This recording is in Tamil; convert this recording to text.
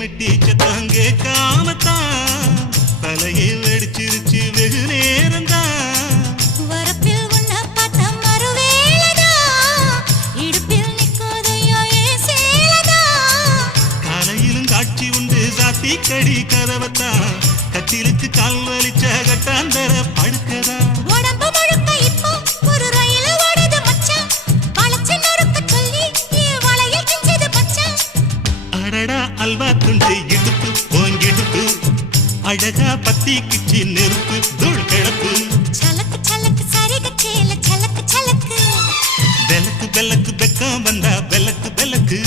மெட்டி சத்தம் கேட்காமத்தான் தலையை வெடிச்சிருச்சு வெகு நேரம்தான். வரப்பில் உன்ன பார்த்த மறுவேளதா இடுப்பில் நிற்குதையோ ஏன் சேலதா. காலையிலும் காட்சி உண்டு சாத்தி கடி கதவத்தான் கட்டிலுக்கு கால் வலிச்ச கட்டாந்தர படுக்கதா. உடம்பு முழுக்க இப்போ ஒரு ரயில் ஓடுது மச்சான். வளைச்சு நொறுக்க சொல்லி என் வளையல் கிஞ்சது மச்சான். அடடா அல்வா துண்டு இடுப்பு போங்கிடுப்பு அழகா பத்தி கிச்சி நெருப்பு தூள் கிடப்பு. சலக்கு சலக்கு சரிக சேல சலக்கு சலக்கு பெலக்கு பெலக்கு பெக்கம் வந்தா பெலக்கு பெலக்கு